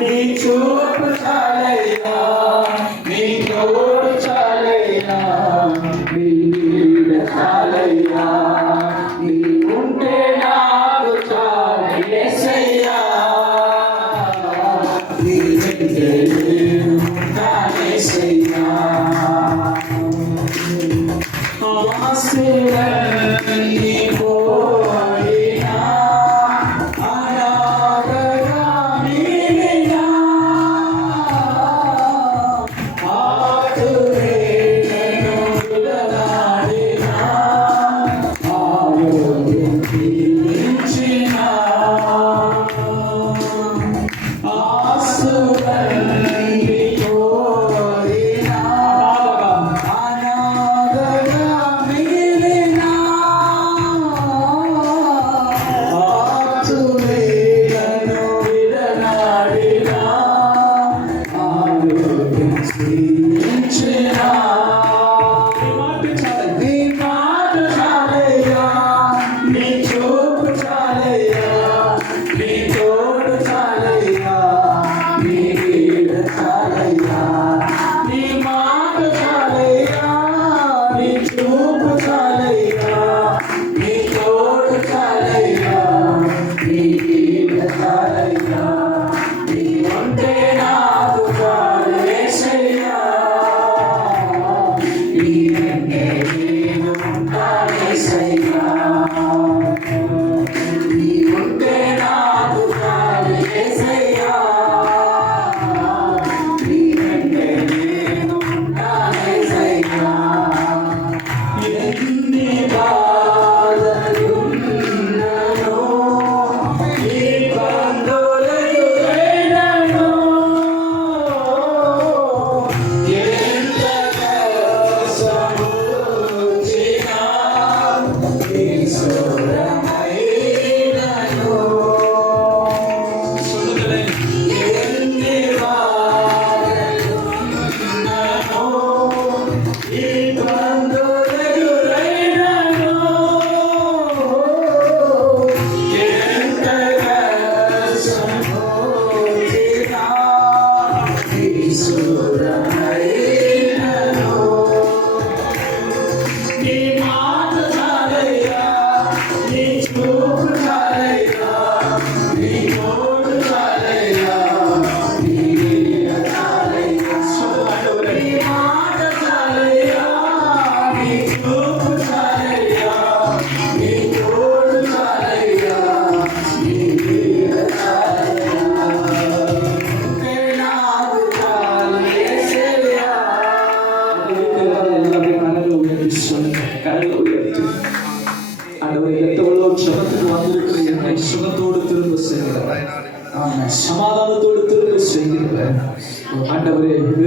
నీ చూపు చాలయ్యా, నీ తోడు చాలయ్యా, నీ నీడ చాలయ్యా, నీ ఉంటే నాకు చాలు యేసయ్యా. నీ వెంటే నేను ఉంటాను యేసయ్యా. ఆశలన్నీ పోయినా, అనాథగా మిగిలినా, ఆతురే నన్ను విడనాడినా, ఆరోగ్యం తీర్చినా, ఆశలన్నీ పోయినా, అనాథగా మిగిలినా, ఆతురే నన్ను విడనాడినా, ఆరోగ్యం తీర్చినా. నీ మాట చాలయ్యా, నీ చూపు చాలయ్యా, నీ తోడు చాలయ్యా, నీ నీడ చాలయ్యా. నీ మాట చాలయ్యా, నీ చూపు చాలయ్యా, నీ తోడు చాలయ్యా, నీ నీడ చాలయ్యా. నీ ఉంటే నాకు చాలు యేసయ్యా. నీ వెంటే నేను ఉంటాను యేసయ్యా. నీ ఉంటే నాకు చాలు యేసయ్యా. నీ వెంటే నేను ఉంటాను యేసయ్యా. ఎన్ని బాధలున్ననో, ఇబ్బందులు ఎదురైనను, ఎంత కష్టము వచ్చినా, నిష్ఠూరమైనను, ఎన్ని బాధలున్ననో, ఇబ్బందులు ఎదురైనను, ఎంత కష్టము వచ్చినా, నిష్ఠూరమైనను. నీ మాట చాలయ్యా, నీ చూపు చాలయ్యా, నీ తోడు చాలయ్యా, నీ నీడ చాలయ్యా. నీ మాట చాలయ్యా, నీ చూపు చాలయ్యా, నీ తోడు చాలయ్యా, నీ నీడ చాలయ్యా. ఉంటే నాకు చాలు యేసయ్యా. சுகத்தோடு திரும்ப செய்கிறார், சமாதானத்தோடு திரும்ப செய்கிறார் ஆண்டவரே.